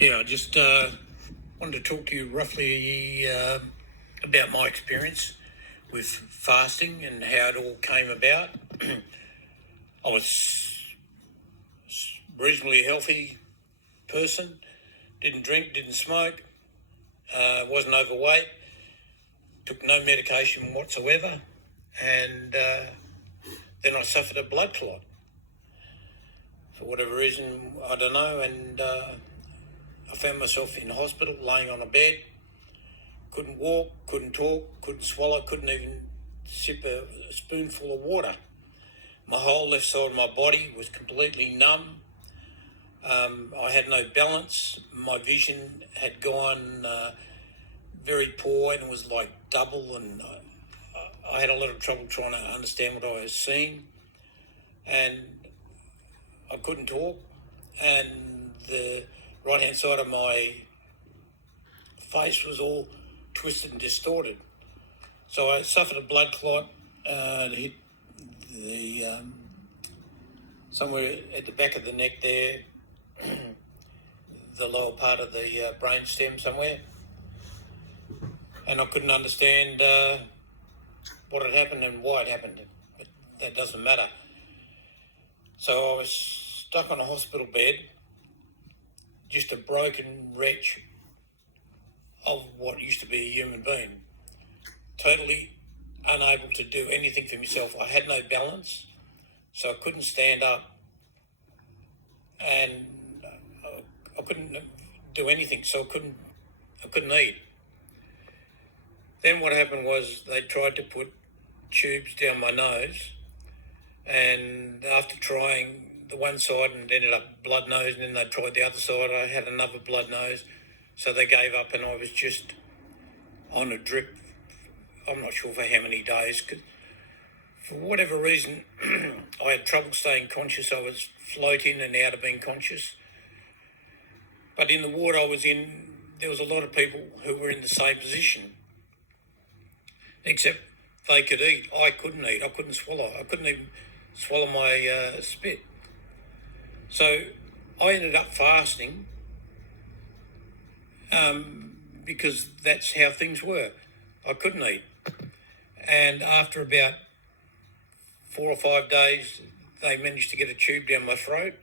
Yeah, I just wanted to talk to you roughly about my experience with fasting and how it all came about. I was a reasonably healthy person, didn't drink, didn't smoke, wasn't overweight, took no medication whatsoever, and then I suffered a blood clot. For whatever reason, I don't know, and I found myself in hospital, laying on a bed. Couldn't walk, couldn't talk, couldn't swallow, couldn't even sip a spoonful of water. My whole left side of my body was completely numb. I had no balance. My vision had gone very poor and was like double, and I had a lot of trouble trying to understand what I was seeing. And I couldn't talk, and the right-hand side of my face was all twisted and distorted. So I suffered a blood clot. It hit the somewhere at the back of the neck there, the lower part of the brain stem somewhere, and I couldn't understand what had happened and why it happened. But that doesn't matter. So I was stuck on a hospital bed, just a broken wretch of what used to be a human being, totally unable to do anything for myself. I had no balance, so I couldn't stand up, and I couldn't do anything, so I couldn't eat. Then what happened was they tried to put tubes down my nose, and after trying the one side and ended up blood nose, and then they tried the other side, I had another blood nose, so they gave up, and I was just on a drip. I'm not sure for how many days, because for whatever reason, I had trouble staying conscious. I was floating and out of being conscious. But in the ward I was in, there was a lot of people who were in the same position, except they could eat. I couldn't eat. I couldn't swallow. I couldn't even swallow my spit. So I ended up fasting because that's how things were. I couldn't eat. And after about 4 or 5 days, they managed to get a tube down my throat,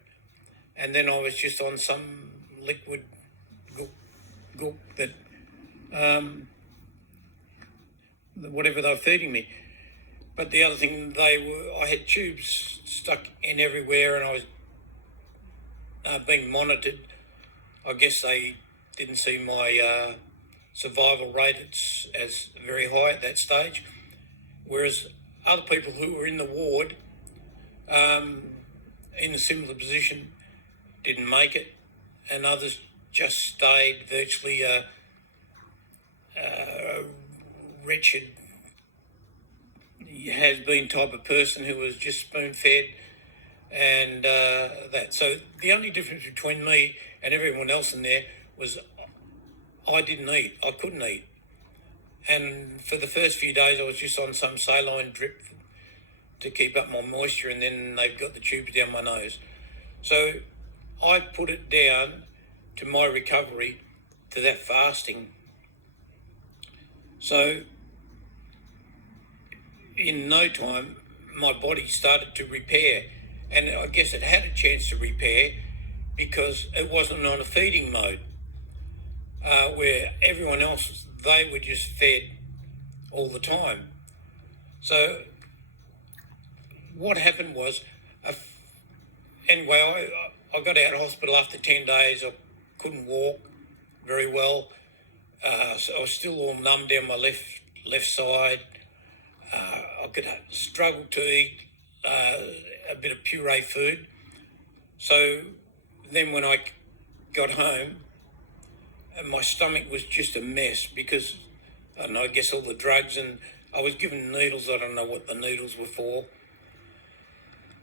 and then I was just on some liquid gook that whatever they were feeding me. But the other thing, I had tubes stuck in everywhere, and I was being monitored. I guess they didn't see my survival rate as very high at that stage, whereas other people who were in the ward in a similar position didn't make it, and others just stayed virtually wretched, has-been type of person who was just spoon-fed and that. So the only difference between me and everyone else in there was I didn't eat. I couldn't eat. And for the first few days I was just on some saline drip to keep up my moisture, and then they've got the tubes down my nose. So I put it down to my recovery, to that fasting. So in no time, my body started to repair, and I guess it had a chance to repair because it wasn't on a feeding mode where everyone else, they were just fed all the time. So what happened was, anyway, I got out of hospital after 10 days. I couldn't walk very well. So I was still all numb down my left side. I could struggle to eat a bit of puree food. So then when I got home, my stomach was just a mess because, I don't know, I guess all the drugs, and I was given needles. I don't know what the needles were for.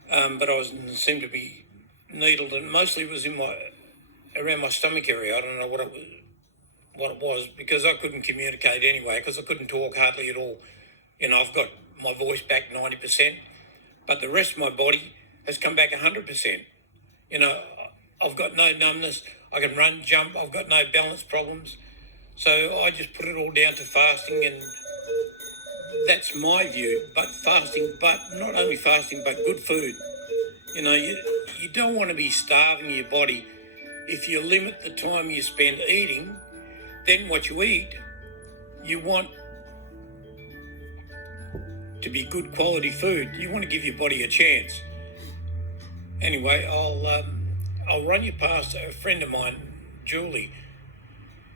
But seemed to be needled, and mostly it was around my stomach area. I don't know what it was because I couldn't communicate anyway, because I couldn't talk hardly at all. You know, I've got my voice back 90%, but the rest of my body has come back 100%. You know, I've got no numbness. I can run, jump, I've got no balance problems. So I just put it all down to fasting, and that's my view. But fasting, but not only fasting, but good food. You know, you don't want to be starving your body. If you limit the time you spend eating, then what you eat, you want to be good quality food. You want to give your body a chance. Anyway, I'll run you past a friend of mine, Julie.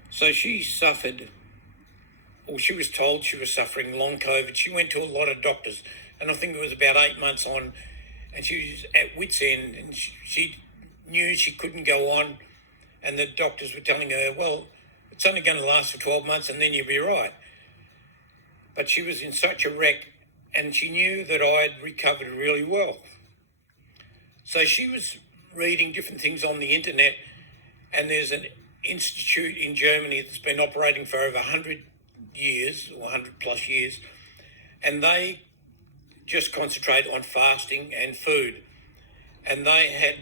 So she suffered, or she was told she was suffering long COVID. She went to a lot of doctors, and I think it was about 8 months on, and she was at wit's end, and she knew she couldn't go on, and the doctors were telling her, well, it's only going to last for 12 months and then you'll be right. But she was in such a wreck, and she knew that I'd recovered really well. So she was reading different things on the internet, and there's an institute in Germany that's been operating for over 100 years or 100 plus years, and they just concentrate on fasting and food. And they had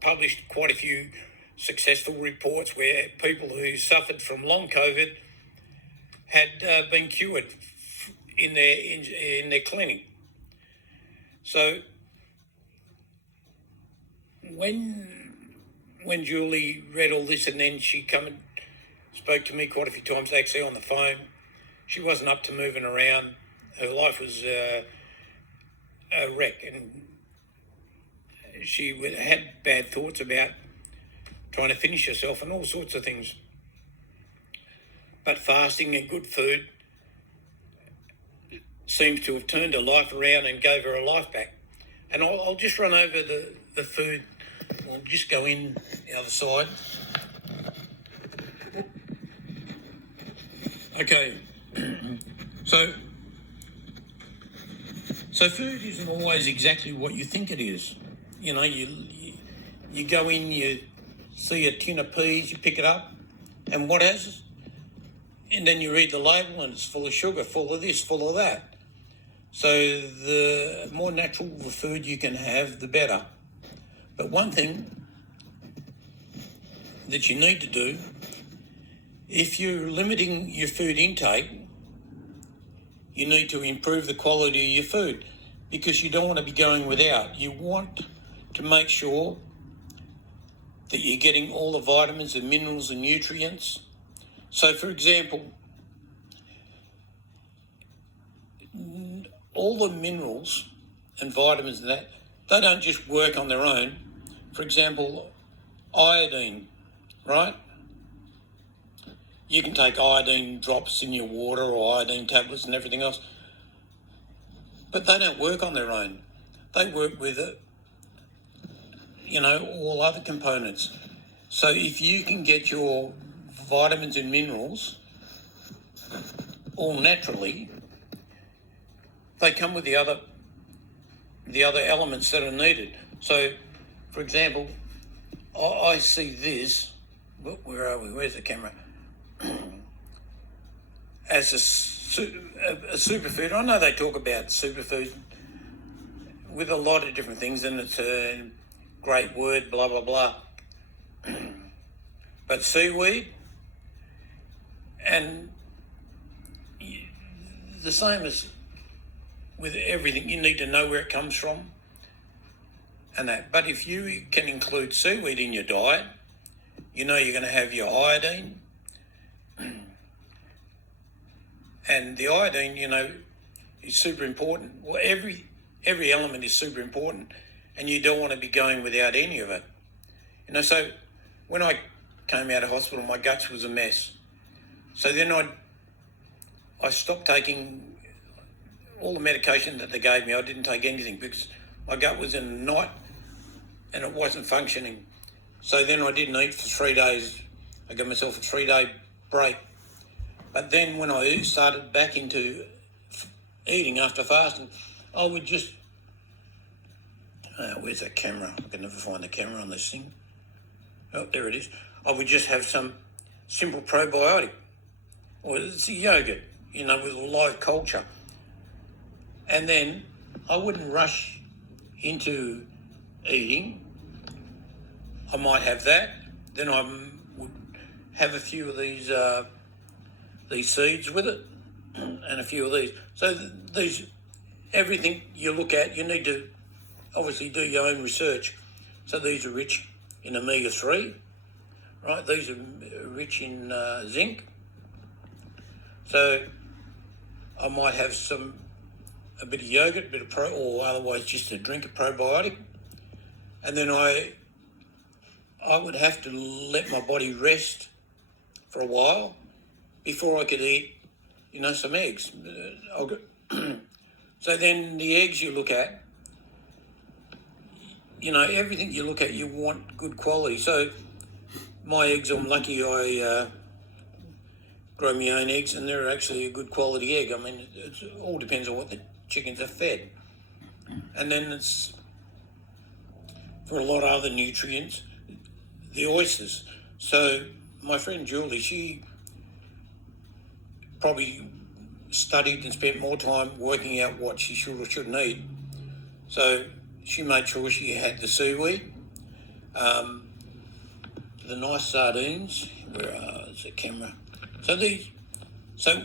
published quite a few successful reports where people who suffered from long COVID had been cured in their clinic. So when Julie read all this, and then she come and spoke to me quite a few times actually on the phone, she wasn't up to moving around. Her life was a wreck, and she had bad thoughts about trying to finish herself and all sorts of things. But fasting and good food seems to have turned her life around and gave her a life back. And I'll just run over the food. We'll just go in the other side. Okay, so food isn't always exactly what you think it is. You know, you go in, you see a tin of peas, you pick it up, and what has it? And then you read the label, and it's full of sugar, full of this, full of that. So the more natural the food you can have, the better. But one thing that you need to do, if you're limiting your food intake, you need to improve the quality of your food, because you don't want to be going without. You want to make sure that you're getting all the vitamins and minerals and nutrients. So, for example, all the minerals and vitamins and that, they don't just work on their own. For example, iodine, right? You can take iodine drops in your water or iodine tablets and everything else, but they don't work on their own. They work with it, you know, all other components. So if you can get your vitamins and minerals all naturally, they come with the other elements that are needed. So, for example, I see this. Where are we? Where's the camera? As a superfood. I know they talk about superfood with a lot of different things, and it's a great word, blah, blah, blah. But seaweed, and the same as with everything, you need to know where it comes from and that. But if you can include seaweed in your diet, you know you're going to have your iodine. And the iodine, you know, is super important. Well, every element is super important, and you don't want to be going without any of it. You know, so when I came out of hospital, my guts was a mess. So then I stopped taking all the medication that they gave me. I didn't take anything because my gut was in a knot and it wasn't functioning. So then I didn't eat for 3 days. I gave myself a 3-day break. But then when I started back into eating after fasting, I would just... where's that camera? I can never find the camera on this thing. Oh, there it is. I would just have some simple probiotic. Or it's a yogurt, you know, with a live culture. And then I wouldn't rush into eating. I might have that. Then I would have a few of these seeds with it, and a few of these. So these, everything you look at, you need to obviously do your own research. So these are rich in omega-3, right? These are rich in zinc. So I might have a bit of yogurt, a bit of or otherwise just a drink of probiotic, and then I would have to let my body rest for a while before I could eat, some eggs. So then the eggs you look at, everything you look at, you want good quality. So my eggs, I'm lucky I grow my own eggs, and they're actually a good quality egg. I mean, it all depends on what the chickens are fed. And then it's, for a lot of other nutrients, the oysters. So my friend Julie, she probably studied and spent more time working out what she should or shouldn't eat. So she made sure she had the seaweed, the nice sardines. Where is the camera? So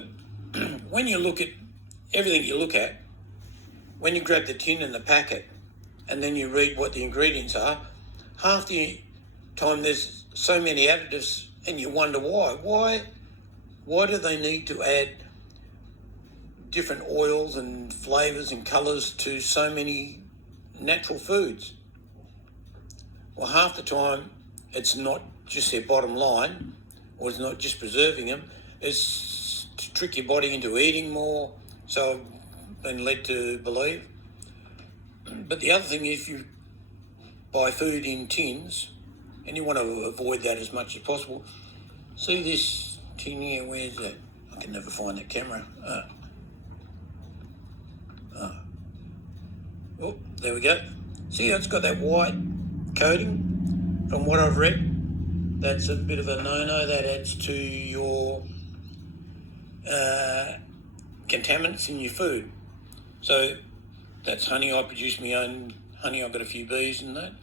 when you look at everything you look at, when you grab the tin and the packet, and then you read what the ingredients are, half the time there's so many additives, and you wonder why. Why do they need to add different oils and flavours and colours to so many natural foods? Well, half the time it's not just their bottom line, or it's not just preserving them, it's to trick your body into eating more, so I've been led to believe. But the other thing, if you buy food in tins, and you want to avoid that as much as possible, see this tin here, where's that? I can never find that camera. Oh, there we go. See, it's got that white coating. From what I've read, that's a bit of a no-no. That adds to your contaminants in your food. So that's honey. I produce my own honey. I've got a few bees in that.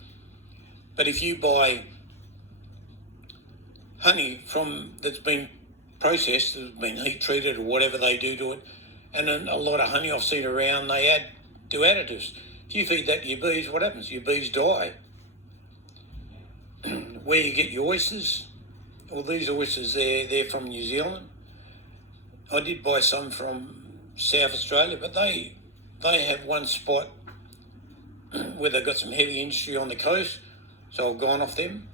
But if you buy honey that's been processed, that's been heat treated or whatever they do to it, and then a lot of honey I've seen around, they do additives. If you feed that to your bees, what happens? Your bees die. Where you get your oysters, well, these oysters, they're from New Zealand. I did buy some from South Australia, but they have one spot where they've got some heavy industry on the coast, so I've gone off them.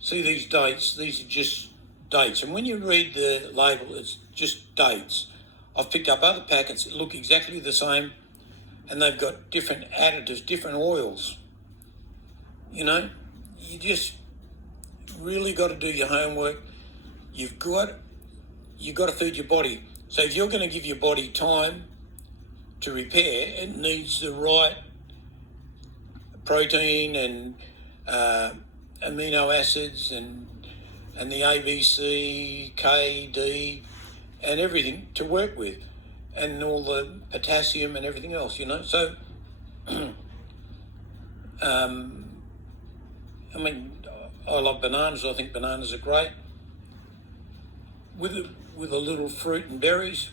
See these dates? These are just dates, and when you read the label, it's just dates. I've picked up other packets that look exactly the same, and they've got different additives, different oils. You just really got to do your homework. You've got to feed your body. So if you're going to give your body time to repair, it needs the right protein and amino acids and the A, B, C, K, D, and everything to work with, and all the potassium and everything else, So, I love bananas. I think bananas are great. With a little fruit and berries,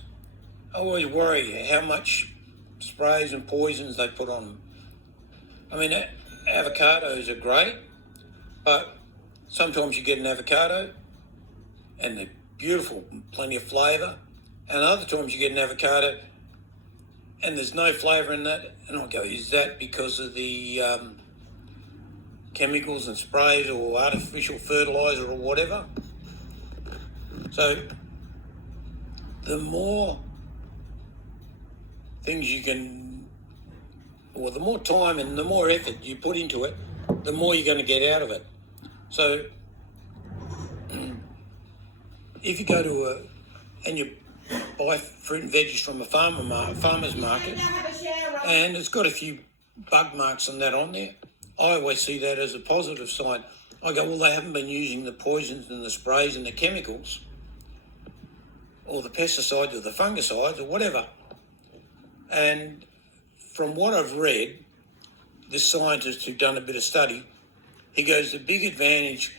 I always worry how much sprays and poisons they put on them. Avocados are great, but sometimes you get an avocado and they're beautiful, plenty of flavour, and other times you get an avocado and there's no flavour in that, and I go, is that because of the chemicals and sprays or artificial fertiliser or whatever? So the more things you can, or the more time and the more effort you put into it, the more you're going to get out of it. So if you go and you buy fruit and veggies from a farmer's market, and it's got a few bug marks and that on there, I always see that as a positive sign. I go, well, they haven't been using the poisons and the sprays and the chemicals or the pesticides or the fungicides or whatever. And from what I've read, this scientist who'd done a bit of study, He goes, the big advantage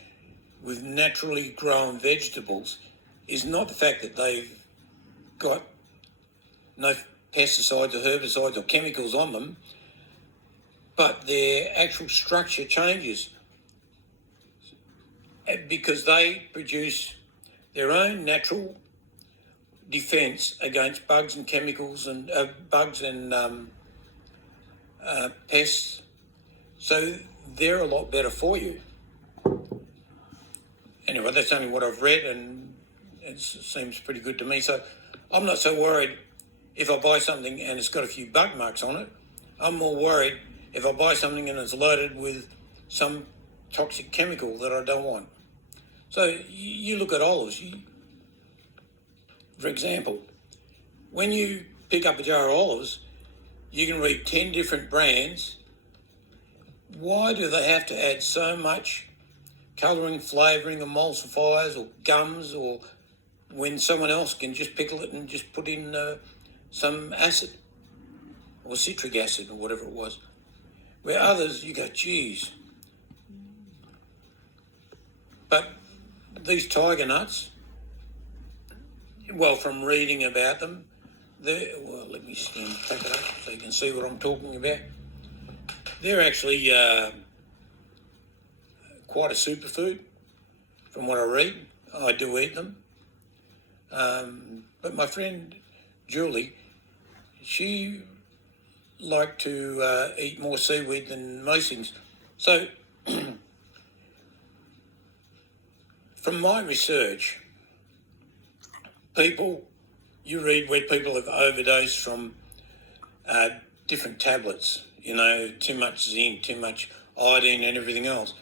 with naturally grown vegetables is not the fact that they've got no pesticides or herbicides or chemicals on them, but their actual structure changes because they produce their own natural defence against bugs and chemicals and bugs and pests. So they're a lot better for you. Anyway, that's only what I've read, and it seems pretty good to me. So I'm not so worried if I buy something and it's got a few bug marks on it. I'm more worried if I buy something and it's loaded with some toxic chemical that I don't want. So you look at olives. For example, when you pick up a jar of olives, you can read 10 different brands. Why do they have to add so much colouring, flavouring, emulsifiers or gums, or when someone else can just pickle it and just put in some acid or citric acid or whatever it was? Where others, you go, geez. But these tiger nuts, well, from reading about them, let me take it up so you can see what I'm talking about. They're actually quite a superfood from what I read. I do eat them. But my friend Julie, she liked to eat more seaweed than most things. So from my research, you read where people have overdosed from different tablets, too much zinc, too much iodine and everything else.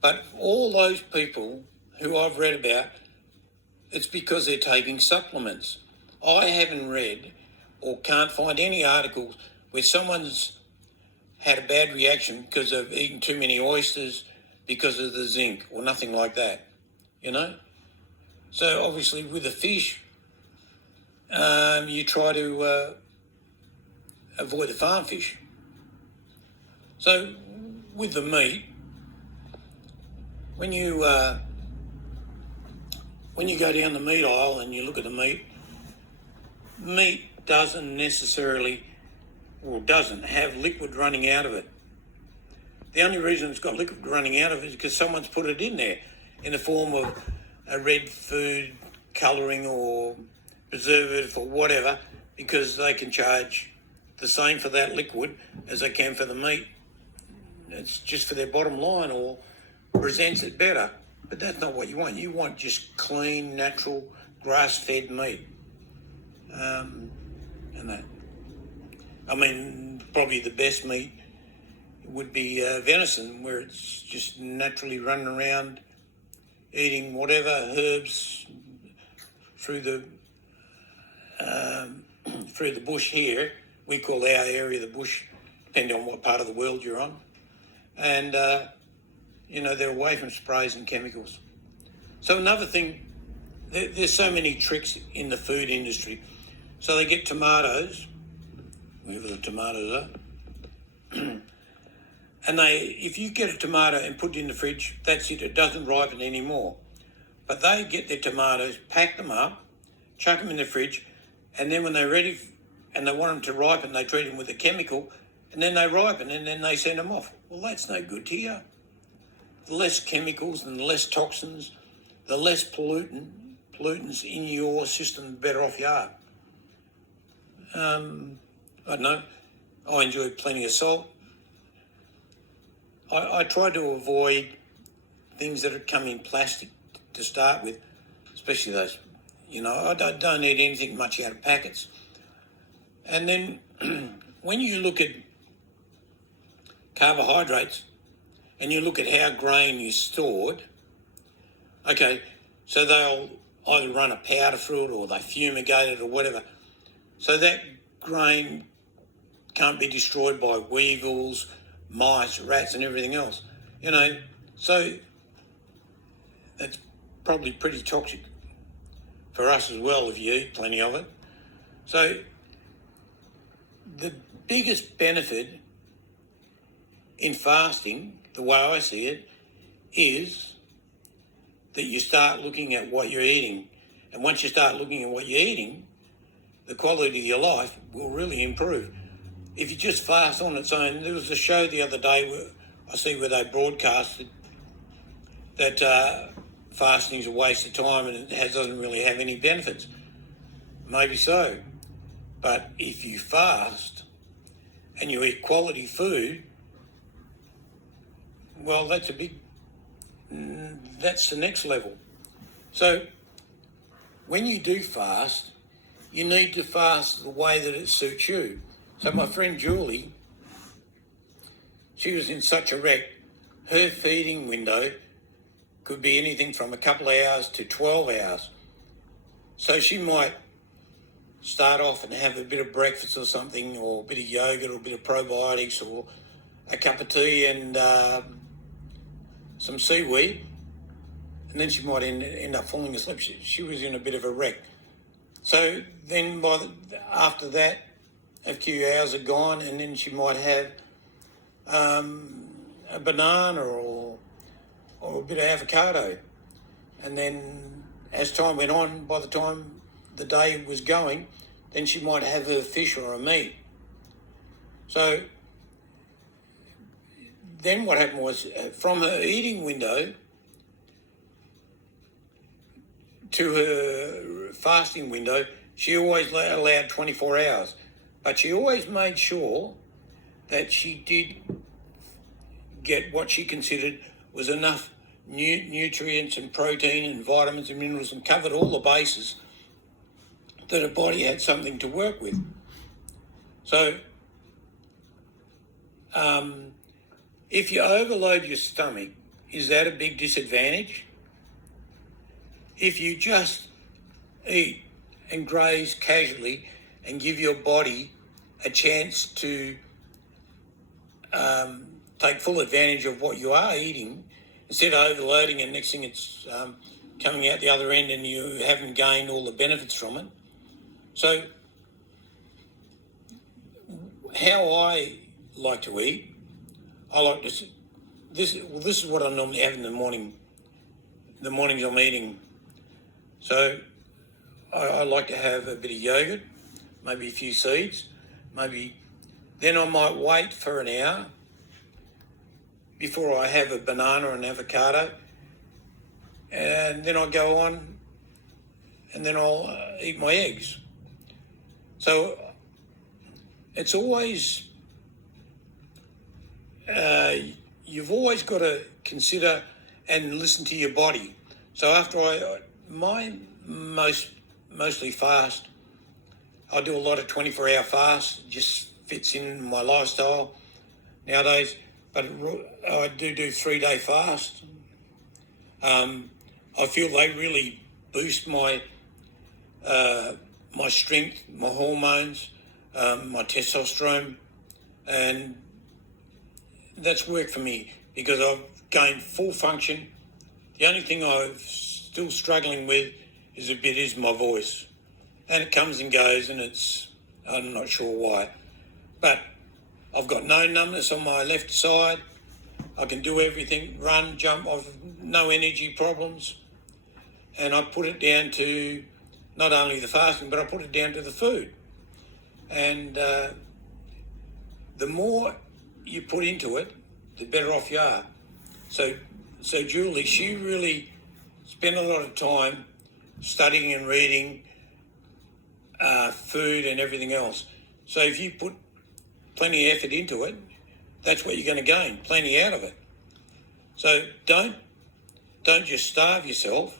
But all those people who I've read about, it's because they're taking supplements. I haven't read or can't find any articles where someone's had a bad reaction because they've eaten too many oysters because of the zinc or nothing like that, So obviously with the fish, you try to avoid the farm fish. So with the meat, when you go down the meat aisle and you look at the meat doesn't necessarily, or doesn't have liquid running out of it. The only reason it's got liquid running out of it is because someone's put it in there in the form of a red food colouring or preservative or whatever, because they can charge the same for that liquid as they can for the meat. It's just for their bottom line, or presents it better. But that's not what you want. You want just clean, natural, grass-fed meat. And that. I mean, probably the best meat would be venison, where it's just naturally running around eating whatever herbs through the bush here. We call our area the bush, depending on what part of the world you're on. And, they're away from sprays and chemicals. So another thing, there's so many tricks in the food industry. So they get tomatoes, wherever the tomatoes are, and if you get a tomato and put it in the fridge, that's it doesn't ripen anymore. But they get their tomatoes, pack them up, chuck them in the fridge, and then when they're ready and they want them to ripen, they treat them with a chemical, and then they ripen, and then they send them off. Well, that's no good to you. The less chemicals and the less toxins, the less pollutants in your system, the better off you are. I don't know. I enjoy plenty of salt. I try to avoid things that come in plastic to start with, especially those, I don't eat anything much out of packets. And then when you look at carbohydrates and you look at how grain is stored, okay, so they'll either run a powder through it or they fumigate it or whatever. So that grain can't be destroyed by weevils, mice, rats and everything else. So that's probably pretty toxic for us as well if you eat plenty of it. So the biggest benefit in fasting, the way I see it, is that you start looking at what you're eating. And once you start looking at what you're eating, the quality of your life will really improve. If you just fast on its own, there was a show the other day where they broadcasted that fasting is a waste of time and it doesn't really have any benefits. Maybe so. But if you fast and you eat quality food, well, that's the next level. So when you do fast, you need to fast the way that it suits you. So my friend Julie, she was in such a wreck. Her feeding window could be anything from a couple of hours to 12 hours. So she might start off and have a bit of breakfast or something, or a bit of yogurt or a bit of probiotics or a cup of tea and some seaweed, and then she might end up falling asleep. She was in a bit of a wreck. So then after that, a few hours had gone, and then she might have a banana or a bit of avocado. And then as time went on, by the time the day was going, then she might have her fish or a meat. So then what happened was, from her eating window to her fasting window, she always allowed 24 hours. But she always made sure that she did get what she considered was enough nutrients and protein and vitamins and minerals, and covered all the bases that her body had something to work with. So if you overload your stomach, is that a big disadvantage? If you just eat and graze casually and give your body a chance to take full advantage of what you are eating, instead of overloading and next thing it's coming out the other end and you haven't gained all the benefits from it. So how I like to eat, I like to, this is what I normally have in the morning. The mornings I'm eating. So I like to have a bit of yogurt, maybe a few seeds, then I might wait for an hour before I have a banana or an avocado, and then I'll go on and then I'll eat my eggs. So it's always, you've always got to consider and listen to your body. So after mostly fast, I do a lot of 24-hour fasts, just fits in my lifestyle nowadays, but I do 3-day fasts. I feel they really boost my strength, my hormones, my testosterone, and that's worked for me because I've gained full function. The only thing I'm still struggling with is my voice, and it comes and goes, and I'm not sure why, but I've got no numbness on my left side. I can do everything, run, jump. I've no energy problems, and I put it down to not only the fasting, but I put it down to the food. And the more you put into it, the better off you are. So Julie, she really spent a lot of time studying and reading food and everything else. So if you put plenty of effort into it, that's what you're going to gain, plenty out of it. So don't just starve yourself.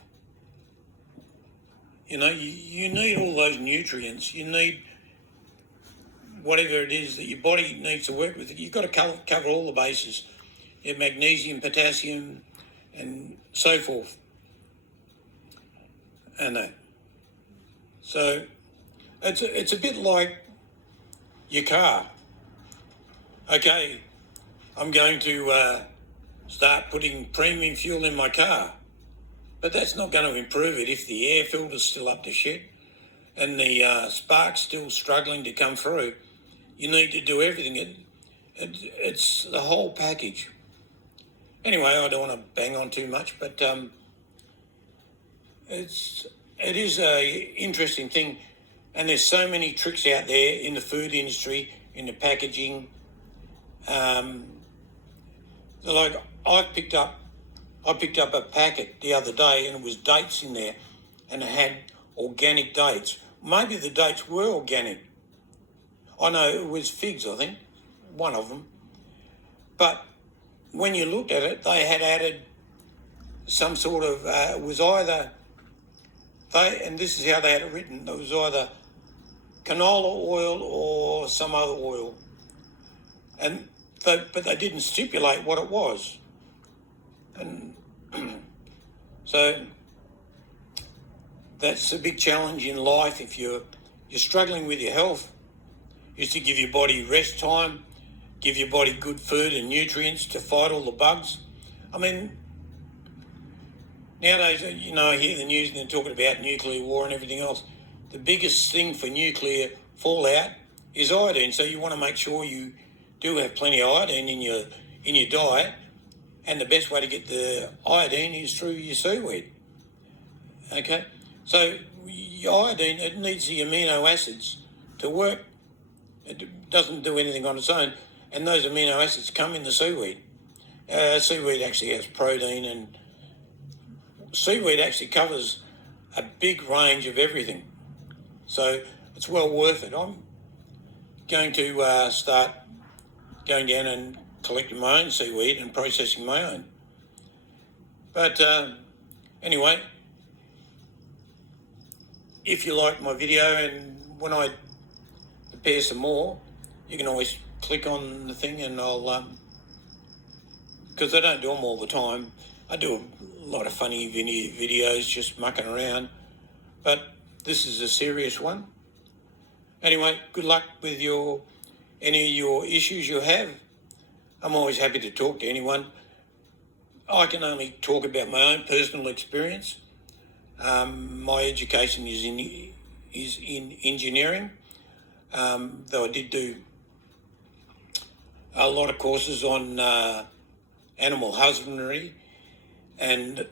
You know, you need all those nutrients. You need whatever it is that your body needs to work with. You've got to cover all the bases, your magnesium, potassium, and so forth. And that. So it's a bit like your car. Okay, I'm going to start putting premium fuel in my car, but that's not going to improve it if the air filter's still up to shit and the spark's still struggling to come through. You need to do everything. It's the whole package. Anyway, I don't want to bang on too much, but it is a interesting thing, and there's so many tricks out there in the food industry, in the packaging. Like I picked up a packet the other day, and it was dates in there, and it had organic dates. Maybe the dates were organic. I know it was figs, I think, one of them. But when you looked at it, they had added some sort of, it was either, and this is how they had it written, it was either canola oil or some other oil. But they didn't stipulate what it was. And so that's a big challenge in life if you're struggling with your health, is to give your body rest time, give your body good food and nutrients to fight all the bugs. I mean, nowadays, I hear the news and they're talking about nuclear war and everything else. The biggest thing for nuclear fallout is iodine. So you want to make sure you do have plenty of iodine in your diet, and the best way to get the iodine is through your seaweed. Okay, so your iodine, it needs the amino acids to work. It doesn't do anything on its own, and those amino acids come in the seaweed. Seaweed actually has protein, and seaweed actually covers a big range of everything. So it's well worth it. I'm going to start going down and collecting my own seaweed and processing my own. But anyway, if you like my video, and when I prepare some more, you can always click on the thing, and I'll, because I don't do them all the time. I do a lot of funny videos just mucking around, but this is a serious one. Anyway, good luck with any of your issues you have. I'm always happy to talk to anyone. I can only talk about my own personal experience. My education is in engineering, though I did do a lot of courses on animal husbandry, and